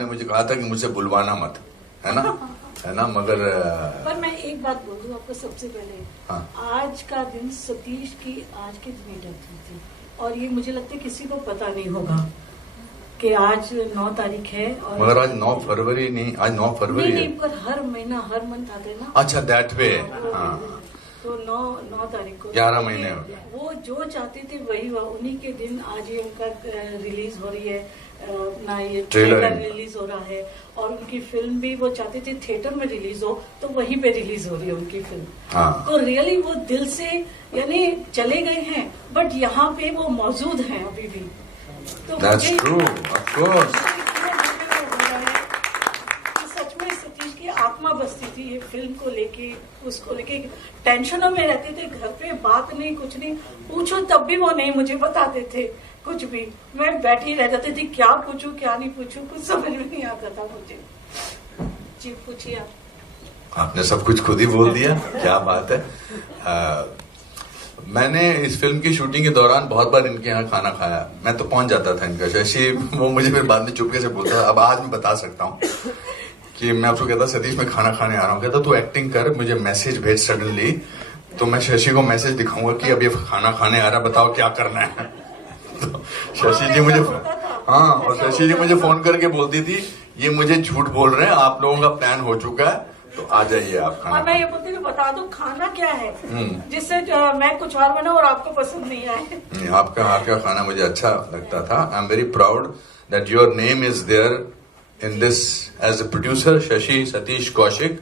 आपने मुझे कहा था कि मुझसे बुलवाना मत, है ना? है ना? मगर पर मैं एक बात बोल दूं आपको सबसे पहले। हाँ। आज का दिन सतीश की आज के दिन ही डेथ हुई थी, और ये मुझे लगता है किसी को पता नहीं होगा कि आज 9 तारीख है। और मगर आज 9 फरवरी नहीं, आज 9 फरवरी नहीं, है। पर हर महीना हर मंथ आते हैं ना। अच्छा, दैट वे। हाँ, तो 9 तारीख को 11 महीने हो गए। वो जो चाहते थे वही हुआ। उन्हीं के दिन आज ये उनका रिलीज हो रही है, ना ये ट्रेलर रिलीज हो रहा है, और उनकी फिल्म भी वो चाहते थे थिएटर में रिलीज हो, तो वहीं पे रिलीज हो रही है उनकी फिल्म। हाँ। तो रियली वो दिल से यानी चले गए हैं, बट यहाँ पे वो मौजूद हैं अभी भी। तो That's true, of course. सच में सतीश की आत्मा बसती थी ये फिल्म को लेके, उसको लेके टेंशनों में रहते थे, घर पे बात नहीं, कुछ नहीं पूछो तब भी वो नहीं मुझे बताते थे कुछ भी। मैं बैठी रह जाती थी, क्या पूछूं क्या नहीं पूछूं, कुछ समझ में नहीं आता था मुझे। जी पूछिए आप। आपने सब कुछ खुद ही बोल दिया, क्या बात है। मैंने इस फिल्म की शूटिंग के दौरान बहुत बार इनके यहाँ खाना खाया। मैं तो पहुंच जाता था इनका, शशि वो मुझे फिर बाद में चुपके से बोलता था। अब आज मैं बता सकता हूँ कि मैं आपको कहता सतीश मैं खाना खाने आ रहा हूँ, कहता तू एक्टिंग कर, मुझे मैसेज भेज सडनली, तो मैं शशि को मैसेज दिखाऊंगा कि अब ये खाना खाने आ रहा, बताओ क्या करना है। तो शशि जी मुझे, हाँ, और शशि जी मुझे फोन करके बोलती थी ये मुझे झूठ बोल रहे हैं, आप लोगों का प्लान हो चुका है, तो आ जाइए आप खाना। और मैं ये बोलती हूँ बता दो खाना क्या है, जिससे मैं कुछ और बनाऊं और आपको पसंद नहीं आए। आपका हाथ का खाना मुझे अच्छा लगता था। I am very proud that your name is there in this as a producer, Shashi Satish Kaushik.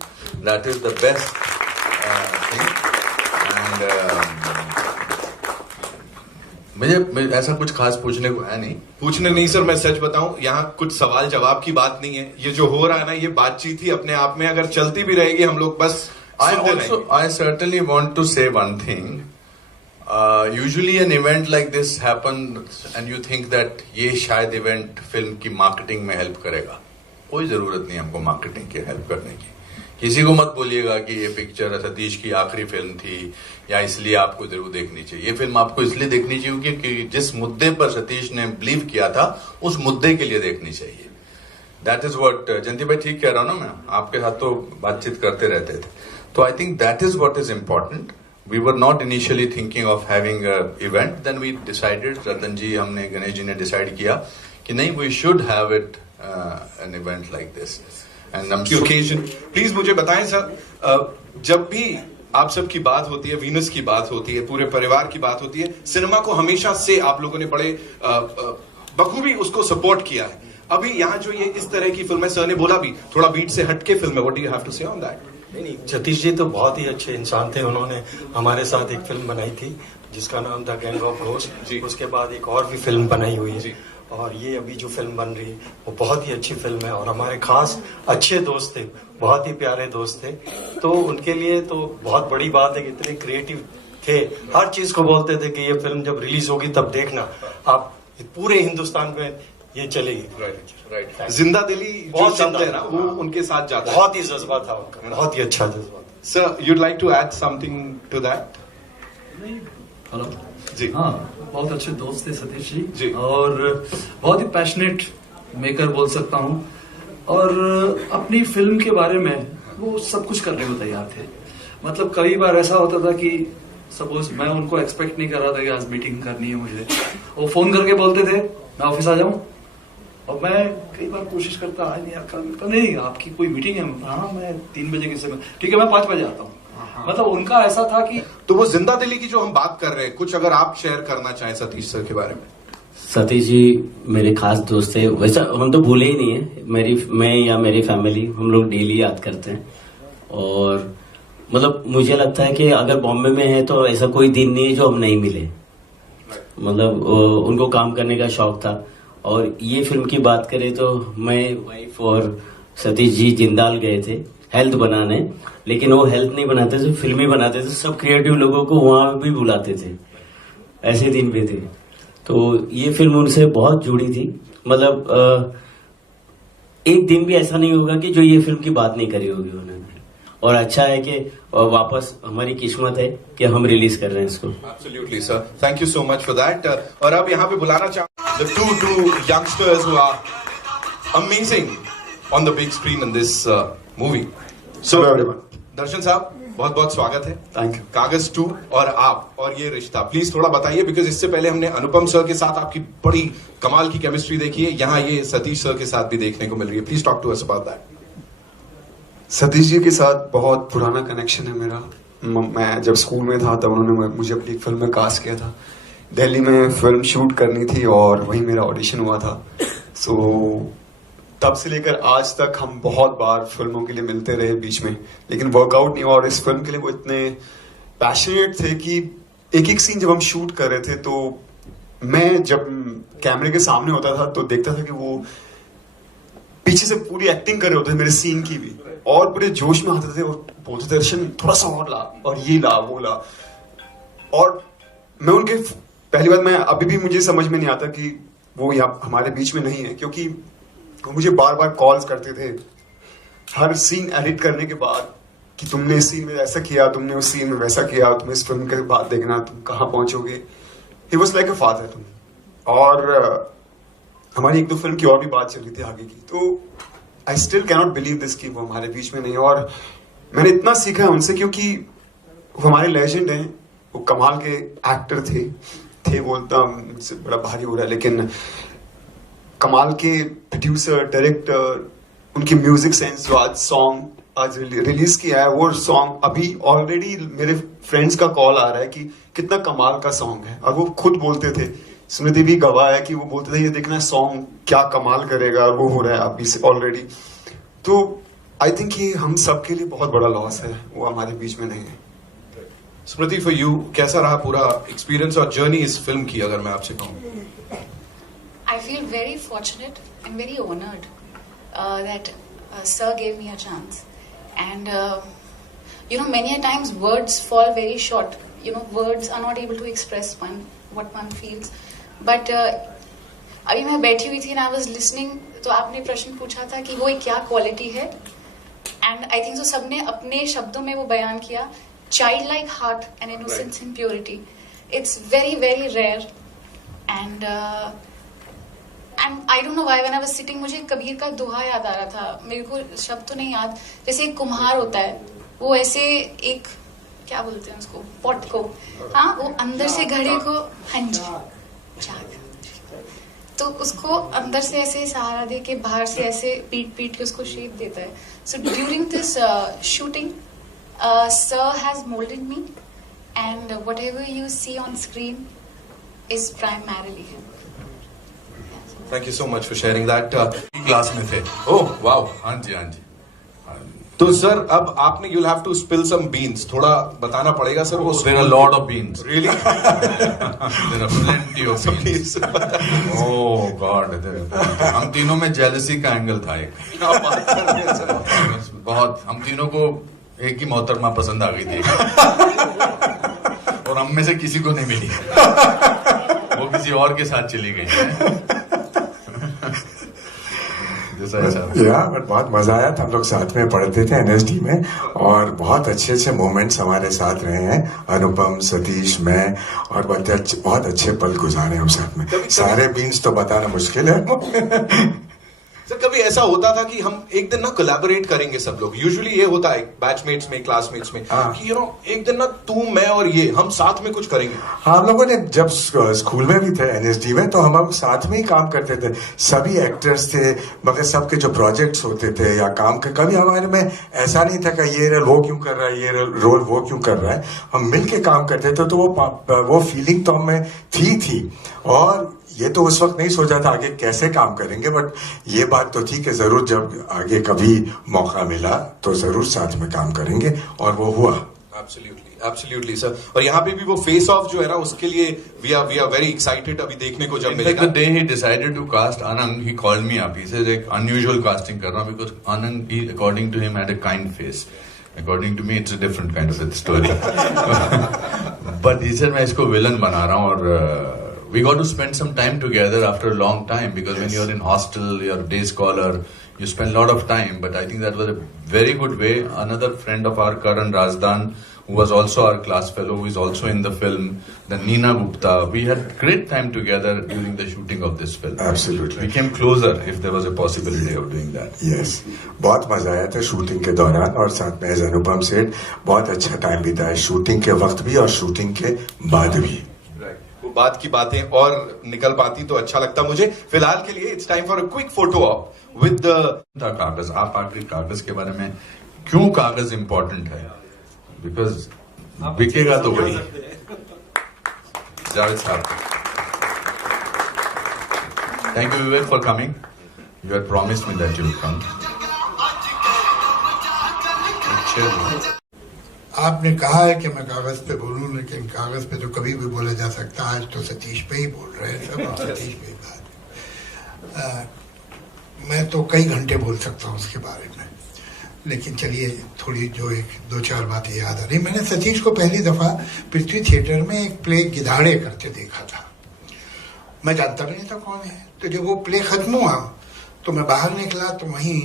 That is the best thing. And मुझे ऐसा कुछ खास पूछने को है नहीं। पूछने नहीं सर, मैं सच बताऊं, यहाँ कुछ सवाल जवाब की बात नहीं है। ये जो हो रहा है ना, ये बातचीत ही अपने आप में अगर चलती भी रहेगी, हम लोग बस सुनते रहेंगे। I certainly want to say one thing. Usually an event like this happens and you think that ये शायद इवेंट फिल्म की मार्केटिंग में हेल्प करेगा। कोई जरूरत नहीं हमको मार्केटिंग की हेल्प करने की। किसी को मत बोलिएगा कि ये पिक्चर सतीश की आखिरी फिल्म थी या इसलिए आपको जरूर देखनी चाहिए। ये फिल्म आपको इसलिए देखनी चाहिए क्योंकि जिस मुद्दे पर सतीश ने बिलीव किया था उस मुद्दे के लिए देखनी चाहिए। दैट इज व्हाट जयंती भाई ठीक कह रहा हूं ना मैं, आपके साथ तो बातचीत करते रहते थे। तो I think that is what is important. We were not initially thinking of having an event. Then we decided, रतन जी, हमने गणेश जी ने डिसाइड किया कि नहीं, we should have it an event like this. And I'm so occasion. Please मुझे बताएं sir, जब भी आप सबकी बात होती है, वीनस की बात होती है, पूरे परिवार की बात होती है, सिनेमा को हमेशा से आप लोगों ने बड़े बखूबी उसको सपोर्ट किया है। अभी यहाँ जो ये इस तरह की फिल्म है, सर ने बोला भी थोड़ा बीट से हटके फिल्म है, what do you have to say on that? नहीं, सतीश जी तो बहुत ही अच्छे इंसान थे। उन्होंने हमारे साथ एक फिल्म बनाई थी जिसका नाम था गैंग ऑफ घोस्ट। उसके बाद एक और भी फिल्म बनाई हुई है, और ये अभी जो फिल्म बन रही है वो बहुत ही अच्छी फिल्म है। और हमारे खास अच्छे दोस्त थे, बहुत ही प्यारे दोस्त थे, तो उनके लिए तो बहुत बड़ी बात है कि इतने क्रिएटिव थे। हर चीज को बोलते थे कि ये फिल्म जब रिलीज होगी तब देखना, आप पूरे हिंदुस्तान में ये चलेगी। राइट। जिंदा दिली जो शब्द है ना, वो उनके साथ जाता है। बहुत ही जज्बा था उनका, बहुत ही अच्छा जज्बा था। Sir, you'd like to add something to that? Hello ji. हाँ, बहुत अच्छे दोस्त थे सतीश जी। जी, और बहुत ही पैशनेट मेकर बोल सकता हूँ, और अपनी फिल्म के बारे में वो सब कुछ करने को तैयार थे। मतलब कई बार ऐसा होता था कि सपोज मैं उनको एक्सपेक्ट नहीं कर रहा था कि आज मीटिंग करनी है मुझे, वो फोन करके बोलते थे मैं ऑफिस आ जाऊं, और मैं कई बार कोशिश करता आज नहीं यार, कल नहीं, आपकी कोई मीटिंग है? हाँ, मैं 3 बजे के समय, ठीक है मैं 5 बजे आता हूँ। मतलब उनका ऐसा था कि तो वो जिंदा दिली की जो हम बात कर रहे हैं, कुछ अगर आप शेयर करना चाहें सतीश सर के बारे में। सतीश जी मेरे खास दोस्त थे, वैसा हम तो भूले ही नहीं है। मैं या मेरी फैमिली हम लोग डेली याद करते हैं, और मतलब मुझे लगता है कि अगर बॉम्बे में है तो ऐसा कोई दिन नहीं है जो हम नहीं मिले। मतलब उनको काम करने का शौक था। और ये फिल्म की बात करें तो मैं, वाइफ और सतीश जी जिंदाल गए थे हेल्थ बनाने, लेकिन वो हेल्थ नहीं बनाते थे, फिल्में बनाते थे। सब क्रिएटिव लोगों को वहां भी बुलाते थे, ऐसे दिन पे थे। तो ये फिल्म उनसे बहुत जुड़ी थी। मतलब एक दिन भी ऐसा नहीं होगा कि जो ये फिल्म की बात नहीं करी होगी उन्होंने। और अच्छा है कि वापस हमारी किस्मत है कि हम रिलीज कर रहे हैं इसको। Absolutely, sir. Thank you so much for that. और अब यहाँ पे बुलाना चाहूँ the two youngsters who are amazing. on the big screen in this movie. So, Hello everyone. दर्शन साहब बहुत बहुत स्वागत है. Thank you. कागज 2 और आप और ये रिश्ता प्लीज थोड़ा बताइए, बिकॉज इससे पहले हमने अनुपम सर के साथ आपकी बड़ी कमाल की केमिस्ट्री देखी है, यहाँ ये सतीश सर के साथ भी देखने को मिल रही है. Please talk to us about that. Satish ji के साथ बहुत पुराना कनेक्शन है मेरा. मैं जब स्कूल में था तब उन्होंने मुझे अपनी एक फिल्म में कास्ट किया था. दिल्ली में फिल्म शूट करनी थी और वहीं मेरा ऑडिशन हुआ था. सो तब से लेकर आज तक हम बहुत बार फिल्मों के लिए मिलते रहे बीच में, लेकिन वर्कआउट नहीं हुआ. और इस फिल्म के लिए वो इतने पैशनेट थे कि एक एक सीन जब हम शूट कर रहे थे तो मैं जब कैमरे के सामने होता था तो देखता था कि वो पीछे से पूरी एक्टिंग कर रहे होते थे मेरे सीन की भी, और पूरे जोश में आते थे और बोलते थे दर्शन थोड़ा सा और ला, और ये ला वो ला. और मैं उनके पहली बार, मैं अभी भी मुझे समझ में नहीं आता कि वो यहाँ हमारे बीच में नहीं है, क्योंकि वो मुझे बार बार कॉल्स करते थे हर सीन एडिट करने के बाद कि तुमने इस सीन में ऐसा किया, तुमने उस सीन में वैसा किया, तुम इस फिल्म के बाद देखना तुम कहाँ पहुंचोगे. He was like a father तुम. और हमारी एक दो फिल्म की और भी बात चल रही थी आगे की. तो I still cannot believe this कि वो हमारे बीच में नहीं है. और मैंने इतना सीखा है उनसे, क्योंकि वो हमारे लेजेंड हैं. वो कमाल के एक्टर थे बोलता मुझसे बड़ा भारी हो रहा है, लेकिन कमाल के प्रोड्यूसर, डायरेक्टर, उनकी म्यूजिक सेंस. जो आज रिलीज किया है वो सॉन्ग, अभी ऑलरेडी मेरे फ्रेंड्स का कॉल आ रहा है कि कितना कमाल का सॉन्ग है. और वो खुद बोलते थे, स्मृति भी गवाह है कि वो बोलते थे ये देखना सॉन्ग क्या कमाल करेगा, और वो हो रहा है अभी से ऑलरेडी. तो आई थिंक ये हम सबके लिए बहुत बड़ा लॉस है, वो हमारे बीच में नहीं है. स्मृति, फॉर यू कैसा रहा पूरा एक्सपीरियंस और जर्नी इस फिल्म की, अगर मैं आपसे कहूँ? I feel very fortunate and very honored that Sir gave me a chance. And many a times words fall very short. Words are not able to express what one feels. But अभी मैं बैठी हुई थी and I was listening, तो आपने प्रश्न पूछा था कि वो एक क्या क्वालिटी है. And I think so सबने अपने शब्दों में वो बयान किया, childlike heart and innocence and purity. It's very very rare. And I don't know why when I was sitting, मुझे कबीर का दोहा याद आ रहा था. मेरे को शब्द तो नहीं याद. जैसे एक कुम्हार होता है, वो ऐसे एक क्या बोलते हैं उसको, पॉट को, हाँ, वो अंदर से घड़े को, हाँ जी, जाग, तो उसको अंदर से ऐसे सहारा दे के बाहर से ऐसे पीट के उसको शेप देता है. So during this shooting, sir has moulded me, and whatever you see on screen is primarily him. Thank you so much for sharing that. Class में थे. Oh wow. हाँ जी, हाँ जी. तो सर अब आपने you'll have to spill some beans, थोड़ा बताना पड़ेगा सर. वो There are a lot of beans. Really? There are plenty of beans. Oh God. हम तीनों में jealousy का एंगल था एक. बहुत. हम तीनों को एक ही मोहतरमा पसंद आ गई थी और हम में से किसी को नहीं मिली. वो किसी और के साथ चली गई. बट बहुत मजा आया था. हम लोग साथ में पढ़ते थे एनएसडी में, और बहुत अच्छे मोमेंट्स हमारे साथ रहे हैं. अनुपम, सतीश, मैं, और बहुत अच्छे पल गुजारे हम साथ में. सारे बीन्स तो बताना मुश्किल है. सर कभी ऐसा होता था कि हम एक दिन ना कोलैबोरेट करेंगे सब लोग? यूजुअली ये होता है बैचमेट्स में, क्लासमेट्स में, कि एक दिन ना तू, मैं और ये हम साथ में कुछ करेंगे. हम लोगों ने जब स्कूल में भी थे एनएसडी में, तो हम साथ में ही काम करते थे. सभी एक्टर्स थे, मगर सबके जो प्रोजेक्ट्स होते थे या काम के, कभी हमारे में ऐसा नहीं था कि ये रोल वो क्यों कर रहा है, ये रोल वो क्यों कर रहा है. हम मिल के काम करते थे. तो वो फीलिंग तो हमें थी. और ये तो उस वक्त नहीं सोचा था आगे कैसे काम करेंगे, बट ये बात तो थी कि जरूर जब आगे कभी मौका मिला तो जरूर साथ में काम करेंगे, और वो हुआ. Absolutely sir. और यहाँ पे भी वो फेस ऑफ जो है ना, उसके लिए वी आर वेरी एक्साइटेड अभी देखने को जब मिलेगा. The day he decided to cast Anang, he called me up. He says एक unusual casting कर रहा हूँ, because Anang, according to him, had a kind face. According to me, it's a different kind of a story. But he said मैं इसको villain बना रहा हूँ. और we got to spend some time together after a long time, because when you're in hostel, you're a day scholar, you spend a lot of time. But I think that was a very good way. Another friend of our, Karan Razdan, who was also our class fellow, who is also in the film. Then Neena Gupta. We had great time together during the shooting of this film. Absolutely. We came closer if there was a possibility of doing that. Yes बहुत मजा आया था shooting के दौरान और साथ में as अनुपम सेठ बहुत अच्छा टाइम बिताया शूटिंग के वक्त भी और शूटिंग के बाद भी वो बात की बातें और निकल पाती तो अच्छा लगता मुझे। फिलहाल के लिए it's time for a quick photo op with the कागज। आप आखिर कागज के बारे में क्यों कागज इंपॉर्टेंट है? बिकॉज बिकेगा तो वही। जावेद साहब, thank you Vivek for coming. You had promised me that you will come. आपने कहा है कि मैं कागज पे बोलूं, लेकिन कागज पे तो कभी भी बोला जा सकता है। आज तो सतीश पे ही बोल रहे हैं सब, सतीश पे ही बात। मैं तो कई घंटे बोल सकता हूँ उसके बारे में, लेकिन चलिए थोड़ी जो एक दो चार बातें याद आ रही। मैंने सतीश को पहली दफा पृथ्वी थिएटर में एक प्ले गिधाड़े करते देखा था। मैं जानता भी नहीं था कौन है। तो जब वो प्ले खत्म हुआ तो मैं बाहर निकला तो वहीं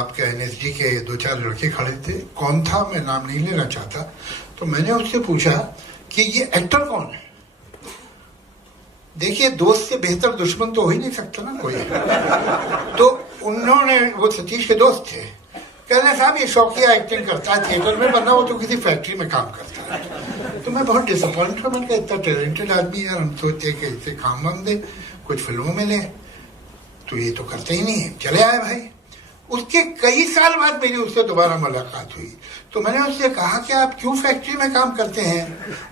आपके एनएसडी के दो चार लड़के खड़े थे। कौन था मैं नाम नहीं लेना चाहता। तो मैंने उससे पूछा कि ये एक्टर कौन है। देखिए दोस्त से बेहतर दुश्मन तो हो ही नहीं सकता ना कोई। तो उन्होंने, वो सतीश के दोस्त थे, कहने साहब ये शौकिया एक्टिंग करता है थिएटर में, वरना वो तो किसी फैक्ट्री में काम करता है। तो मैं बहुत डिसअपॉइंट हुआ। मैंने कहा इतना टैलेंटेड आदमी यार, हम सोचते कि इसे काम वाम दे, कुछ फिल्मों में ले, तो ये तो करते ही नहीं है। चले आए भाई। उसके कई साल बाद मेरी उससे दोबारा मुलाकात हुई तो मैंने उससे कहा कि आप क्यों फैक्ट्री में काम करते हैं,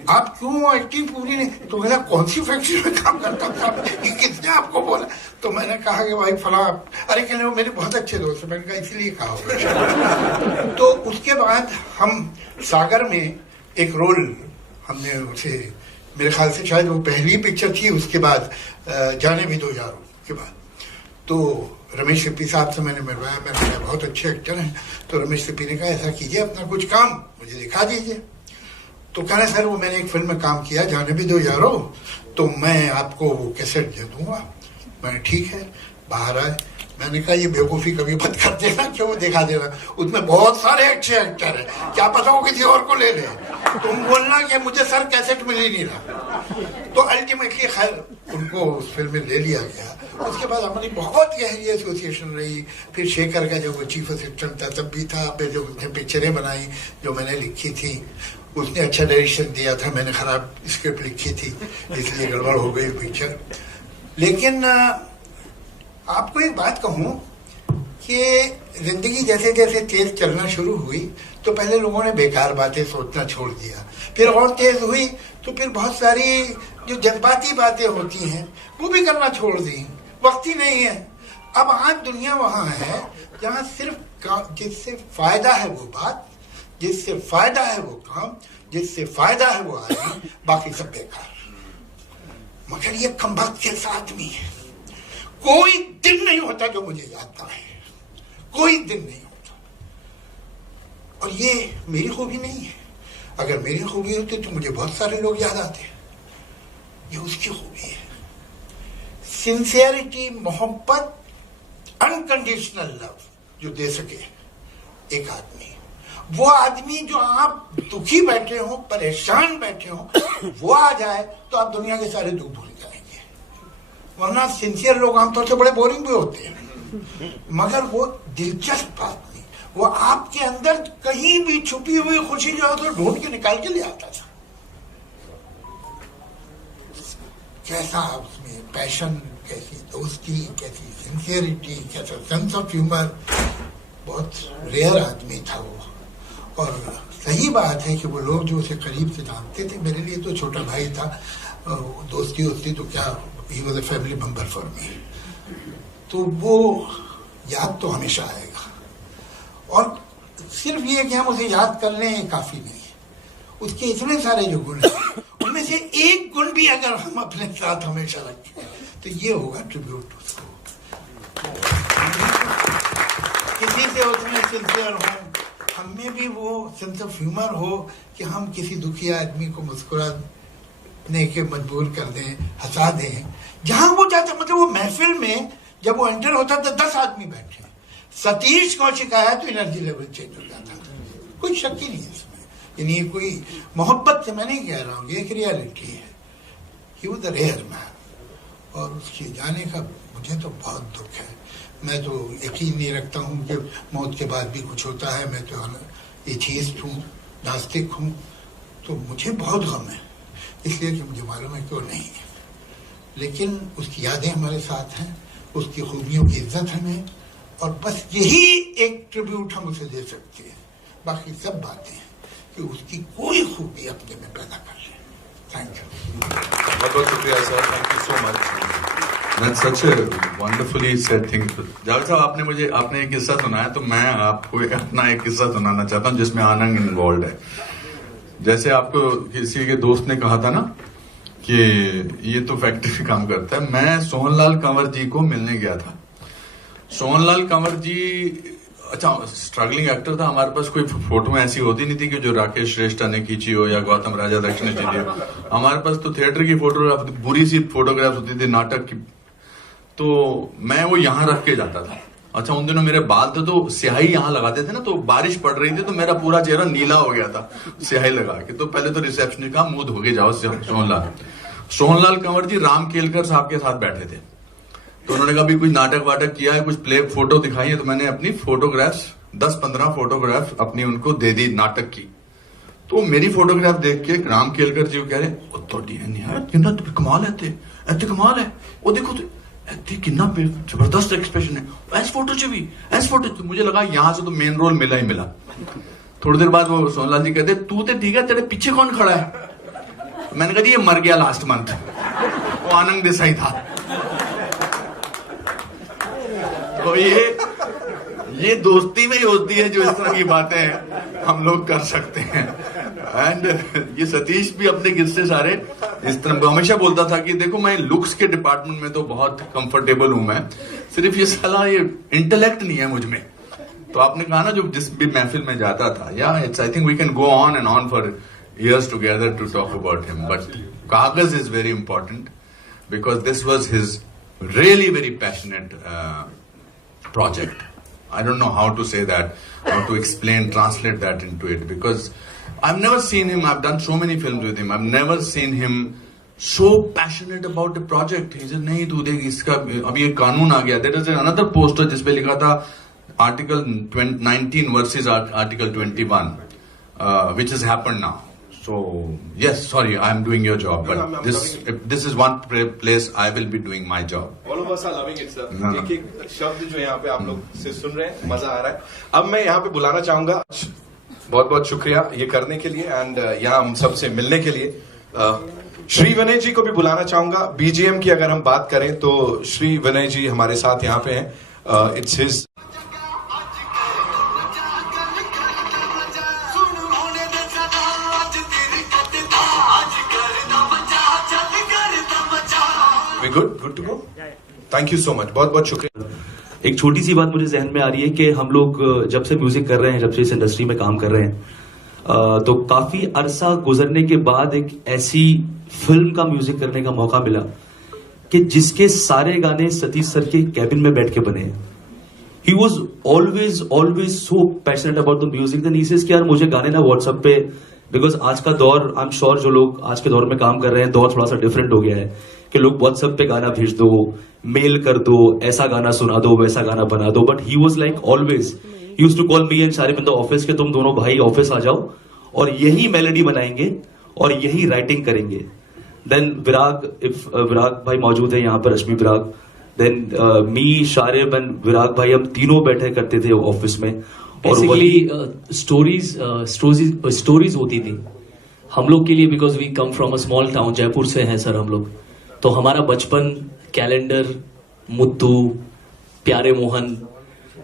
आप क्यों एक्टिंग पूरी नहीं। तो मेरा कौन सी फैक्ट्री में काम करता था, किसने आपको बोला। तो मैंने कहा कि भाई फला। अरे कहने वो मेरे बहुत अच्छे दोस्त है। मैंने कहा इसलिए कहा। तो उसके बाद हम सागर में एक रोल हमने उसे, मेरे ख्याल से शायद वो पहली पिक्चर थी, उसके बाद जाने भी दो यारों के बाद। तो रमेश सिप्पी साहब से मैंने मिलवाया। मैंने कहा बहुत अच्छे एक्टर हैं। तो रमेश सिप्पी ने कहा ऐसा कीजिए अपना कुछ काम मुझे दिखा दीजिए। तो कहना सर वो मैंने एक फिल्म में काम किया, जाने भी दो यारो, तो मैं आपको वो कैसेट दे दूंगा। मैंने ठीक है। बाहर आए, मैंने कहा ये बेवकूफ़ी कभी मत कर देना, क्यों दिखा देना, उसमें बहुत सारे अच्छे एक्टर हैं, क्या पता वो किसी और को ले ले। तुम बोलना कि मुझे सर कैसेट मिल ही नहीं रहा। तो अल्टीमेटली खैर उनको उस फिल्म में ले लिया गया। उसके बाद हमारी बहुत गहरी एसोसिएशन रही। फिर शेखर का जब वो चीफ असिस्टेंट था तब भी था। फिर जो उसने पिक्चरें बनाई जो मैंने लिखी थी, उसने अच्छा डायरेक्शन दिया था, मैंने खराब स्क्रिप्ट लिखी थी, इसलिए गड़बड़ हो गई पिक्चर। लेकिन आपको एक बात कहूँ कि जिंदगी जैसे जैसे तेज चलना शुरू हुई तो पहले लोगों ने बेकार बातें सोचना छोड़ दिया, फिर और तेज हुई तो फिर बहुत सारी जो जज्बाती बातें होती हैं वो भी करना छोड़ दी। वक्त ही नहीं है। अब आज दुनिया वहाँ है जहाँ सिर्फ जिससे फायदा है वो बात, जिससे फायदा है वो काम, जिससे फायदा है वो आदमी, बाकी सब बेकार। मगर ये कमबख्त के साथ भी है। कोई दिन नहीं होता जो मुझे याद ना है, कोई दिन नहीं होता। और ये मेरी खूबी नहीं है। अगर मेरी खूबी होती तो मुझे बहुत सारे लोग याद आते। ये उसकी खूबी है। सिंसियरिटी, मोहब्बत, अनकंडीशनल लव जो दे सके एक आदमी, वो आदमी जो आप दुखी बैठे हो, परेशान बैठे हो, वो आ जाए तो आप दुनिया के सारे दुख भूल जाएंगे। वरना सिंसियर लोग आमतौर से बड़े बोरिंग भी होते हैं, मगर वो दिलचस्प आदमी, वो आपके अंदर कहीं भी छुपी हुई खुशी जो है तो ढूंढ के निकाल के ले आता था। कैसा उसमें पैशन, कैसी दोस्ती, कैसी सिंसियरिटी, कैसा सेंस ऑफ ह्यूमर, बहुत रेयर आदमी था वो। और सही बात है कि वो लोग जो उसे करीब से जानते थे, मेरे लिए तो छोटा भाई था, दोस्ती होती तो क्या, he was a family member for me. तो वो याद तो हमेशा आएगा। और सिर्फ ये कि हम उसे याद कर लें काफी नहीं है। उसके इतने सारे जो गुण हैं उनमें से एक गुण भी अगर हम अपने साथ हमेशा रखें तो ये होगा ट्रिब्यूट उसको। किसी से उसमें सिंसियर हो, हमें भी वो सेंस ऑफ ह्यूमर हो कि हम किसी दुखी आदमी को मुस्कुराने के मजबूर कर दें, हंसा दें। जहां वो जाता, मतलब वो महफिल में जब वो एंटर होता तो 10 आदमी बैठे, सतीश को शिकायत तो एनर्जी लेवल चेंज हो जाता, कोई शक ही नहीं है इसमें। यानी ये कोई मोहब्बत से मैं नहीं कह रहा हूँ, ये एक रियलिटी है। He was a rare man और उसके जाने का मुझे तो बहुत दुख है। मैं तो यकीन नहीं रखता हूँ कि मौत के बाद भी कुछ होता है। मैं तो एथीस्ट हूँ, नास्तिक हूँ, तो मुझे बहुत गम है, इसलिए कि मुझे मालूम है क्यों नहीं है। लेकिन उसकी यादें हमारे साथ हैं, उसकी खूबियों की इज्जत हमें, और बस यही एक ट्रिब्यूट हम उसे दे सकते हैं। बाकी सब बातें हैं कि उसकी कोई खूबी अपने में पैदा कर ले। Thank you. बहुत बहुत शुक्रिया sir, thank you so much. That's such a wonderfully said thing. Javed साहब, आपने एक किस्सा सुनाया, तो मैं आपको अपना एक किस्सा सुनाना चाहता हूँ जिसमें आनंद इन्वॉल्व है। जैसे आपको किसी के दोस्त ने कहा था ना कि ये तो फैक्ट्री में काम करता है। मैं सोहनलाल कंवर जी को मिलने गया था। सोहनलाल कंवर जी अच्छा स्ट्रगलिंग एक्टर था। हमारे पास कोई फोटो ऐसी होती नहीं थी कि जो राकेश श्रेष्ठ ने खींची हो या गौतम राजा दक्ष ने खींची हो। हमारे पास तो थिएटर की फोटोग्राफ, बुरी सी फोटोग्राफ होती थी, नाटक की। तो मैं वो यहाँ रख के जाता था। अच्छा, उन दिनों मेरे बाल थे तो स्याही यहाँ लगाते थे ना, तो बारिश पड़ रही थी तो मेरा पूरा चेहरा नीला हो गया था स्याही लगा के। तो पहले तो रिसेप्शनिस्ट कहा मुंह धो के जाओ सोहनलाल कंवर जी राम केलकर साहब के साथ बैठे थे। तो उन्होंने कहा भी कुछ नाटक वाटक किया है, कुछ प्ले फोटो दिखाई है। तो मैंने अपनी फोटोग्राफ्स 10-15 फोटोग्राफ अपनी उनको दे दी नाटक की। तो मेरी फोटोग्राफ देख के राम केलकर जी को कह रहे कमाल है, कमाल है, वो देखो कितना जबरदस्त एक्सप्रेशन है, ऐस फोटो च भी ऐस फोटो। तो मुझे लगा यहां से तो मेन रोल मिला ही मिला। थोड़ी देर बाद वो सोहनलाल जी कहते तू तो ठीक है, तेरे पीछे कौन खड़ा है? मैंने कहा जी ये मर गया लास्ट मंथ, वो आनंद देसाई था। तो ये दोस्ती में ही होती है जो इस तरह की बातें हम लोग कर सकते हैं। एंड ये सतीश भी अपने किस्से सारे इस तरह हमेशा बोलता था कि देखो मैं लुक्स के डिपार्टमेंट में तो बहुत कंफर्टेबल हूं, मैं सिर्फ ये साला ये इंटेलेक्ट नहीं है मुझ में। तो आपने कहा ना जो जिस भी महफिल में जाता था, या it's I think we can go on and on for years together to talk about him, but Kagaz is very important because this was his really very passionate project. I don't know how to say that, how to explain, translate that into it, because I've never seen him, I've done so many films with him, I've never seen him so passionate about the project. He said नहीं तू देख इसका अभी एक कानून आ गया। There is another poster जिसपे लिखा था Article 19 versus Article 21, which has happened now. So yes, sorry, I am doing your job, but this is one place I will be doing my job. All of us are loving it, sir. एक एक शब्द जो यहाँ पे आप लोग से सुन रहे हैं, मजा आ रहा है। अब मैं यहाँ पे बुलाना चाहूंगा, बहुत बहुत शुक्रिया ये करने के लिए एंड यहाँ हम सबसे मिलने के लिए श्री विनय जी को भी बुलाना चाहूंगा। बीजीएम की अगर हम बात करें तो श्री विनय जी हमारे साथ यहाँ पे हैं। It's his good to go. Thank you so much, बहुत बहुत शुक्रिया। एक छोटी सी बात मुझे जहन में आ रही है कि हम लोग जब से म्यूजिक कर रहे हैं, जब से इस इंडस्ट्री में काम कर रहे हैं, तो काफी अरसा गुजरने के बाद एक ऐसी फिल्म का म्यूजिक करने का मौका मिला कि जिसके सारे गाने सतीश सर के कैबिन में बैठ के बने हैं। He was always so passionate about the music. Then he says कि यार मुझे गाने ना व्हाट्सएप पे, बिकॉज आज का दौर, आई एम श्योर जो लोग आज के दौर में काम कर रहे हैं, दौर थोड़ा सा डिफरेंट हो गया है कि लोग व्हाट्सएप पे गाना भेज दो, मेल कर दो, ऐसा गाना सुना दो, वैसा गाना बना दो। But he was like always, he used to call me and Sharib in the office के तुम दोनों भाई ऑफिस आ जाओ और यही मेलोडी बनाएंगे और यही राइटिंग करेंगे। देन विराग, इफ विराग भाई मौजूद है यहाँ पर, रश्मि विराग, देन मी, शारिब एंड विराग भाई, हम तीनों बैठे करते थे ऑफिस में। बेसिकली स्टोरीज होती थी हम लोग के लिए, because we come from a small town, Jaipur से हैं सर हम लोग। तो हमारा बचपन कैलेंडर, मुद्दू, प्यारे मोहन,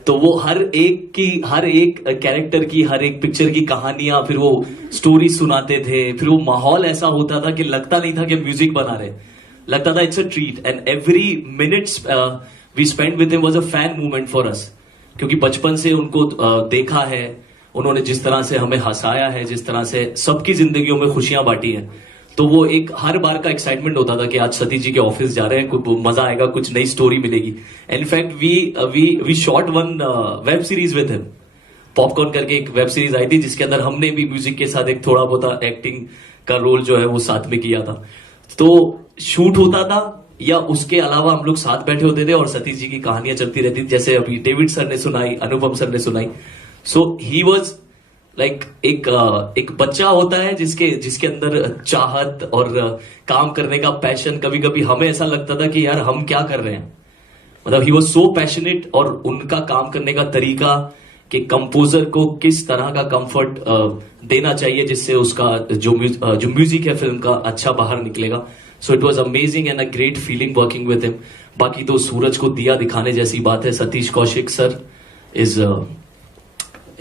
तो वो हर एक कैरेक्टर की, हर एक पिक्चर की कहानियां, फिर वो स्टोरी सुनाते थे। फिर वो माहौल ऐसा होता था कि लगता नहीं था कि म्यूजिक बना रहे, लगता था it's a treat. And every minutes we spend with him was a fan movement for us, क्योंकि बचपन से उनको देखा है, उन्होंने जिस तरह से हमें हंसाया है, जिस तरह से सबकी जिंदगियों में खुशियां बांटी है, तो वो एक हर बार का एक्साइटमेंट होता था कि आज सतीश जी के ऑफिस जा रहे हैं, कुछ मजा आएगा, कुछ नई स्टोरी मिलेगी। In fact we shot one web series with him, popcorn करके एक वेब सीरीज आई थी जिसके अंदर हमने भी म्यूजिक के साथ एक थोड़ा बहुत एक्टिंग का रोल जो है वो साथ में किया था। तो शूट होता था या उसके अलावा हम लोग साथ बैठे होते थे और सतीश जी की कहानियां चलती रहती थी, जैसे अभी डेविड सर ने सुनाई, अनुपम सर ने सुनाई। सो ही वॉज लाइक एक बच्चा होता है जिसके अंदर चाहत और काम करने का पैशन। कभी कभी हमें ऐसा लगता था कि यार हम क्या कर रहे हैं, मतलब ही वॉज सो पैशनेट। और उनका काम करने का तरीका कि कंपोजर को किस तरह का कंफर्ट देना चाहिए जिससे उसका जो म्यूजिक है फिल्म का अच्छा बाहर निकलेगा। So it was amazing and a great feeling working with him. बाकी तो सूरज को दिया दिखाने जैसी बात है। Satish Kaushik sir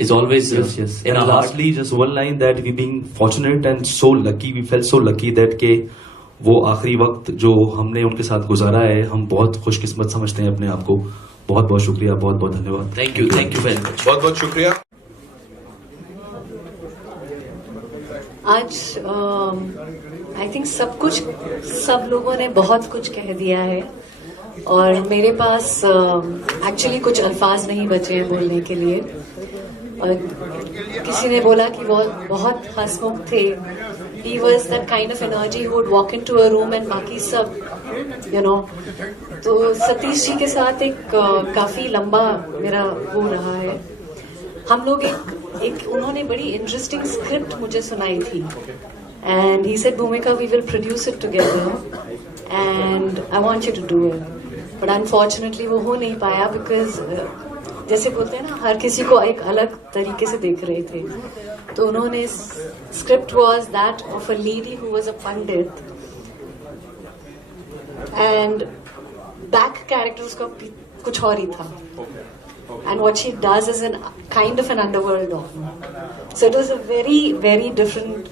is always yes. in And our heart. lastly, just one line that we being fortunate and so lucky, we felt so lucky that के वो आखिरी वक्त जो हमने उनके साथ गुजारा है, हम बहुत खुशकिस्मत समझते हैं अपने आप को। बहुत बहुत शुक्रिया, बहुत बहुत धन्यवाद। Thank you very much. बहुत बहुत शुक्रिया। आज आई थिंक सब लोगों ने बहुत कुछ कह दिया है और मेरे पास एक्चुअली कुछ अल्फाज नहीं बचे हैं बोलने के लिए। और किसी ने बोला कि वो बहुत हंसमुख थे। He was that kind of energy who would walk into a room and बाकी सब तो सतीश जी के साथ एक काफी लंबा मेरा वो रहा है। हम लोग एक उन्होंने बड़ी इंटरेस्टिंग स्क्रिप्ट मुझे सुनाई थी and he said Bhumika we will produce it together and I want you to do it. But unfortunately वो हो नहीं पाया बिकॉज जैसे बोलते हैं ना, हर किसी को एक अलग तरीके से देख रहे थे। तो उन्होंने script was that of a lady who was a Pandit and back character उसका कुछ और ही था। And what she does is kind of an underworld dogma. So it was a very, very different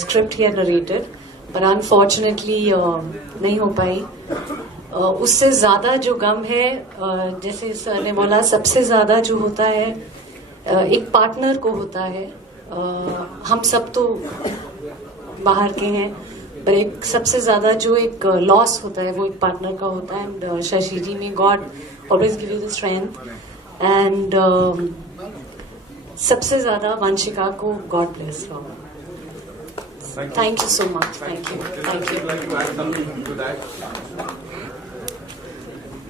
script he had narrated, but unfortunately नहीं हो पाई। उससे ज्यादा जो गम है, जैसे सर ने बोला, सबसे ज्यादा जो होता है एक पार्टनर को होता है। हम सब तो बाहर के हैं, पर एक सबसे ज्यादा जो एक लॉस होता है वो एक पार्टनर का होता है। एंड शशि जी में God always give you the strength and सबसे ज्यादा वंशिका को God bless. Thank you so much. Thank you.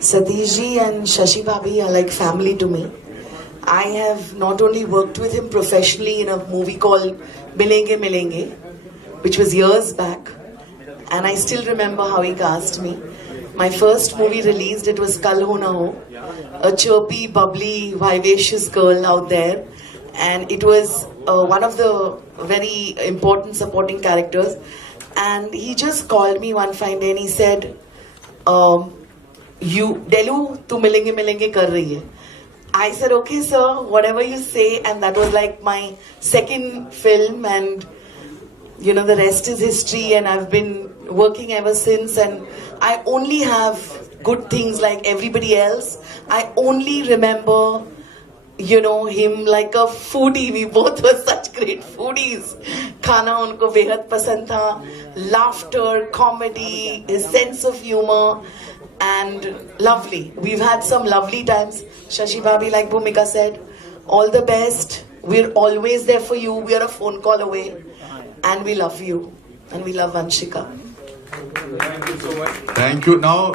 Satish ji and Shashi Bhabhi are like family to me. I have not only worked with him professionally in a movie called Milenge Milenge, which was years back, and I still remember how he cast me. My first movie released, it was Kal Ho Na Ho, a chirpy, bubbly, vivacious girl out there, and it was one of the very important supporting characters. And he just called me one fine day and he said, Delu, tu milenge milenge kar rahi hai. I said, okay sir, whatever you say. And that was like my second film, and the rest is history, and I've been working ever since, and I only have good things like everybody else. I only remember him like a foodie. We both were such great foodies. Khana unko behad pasand tha. Laughter, comedy, his sense of humor, and lovely. We've had some lovely times. Shashi Bhabhi, like Bhumika said, all the best. We're always there for you. We are a phone call away, and we love you, and we love Vanshika. Thank you so much. Thank you. Now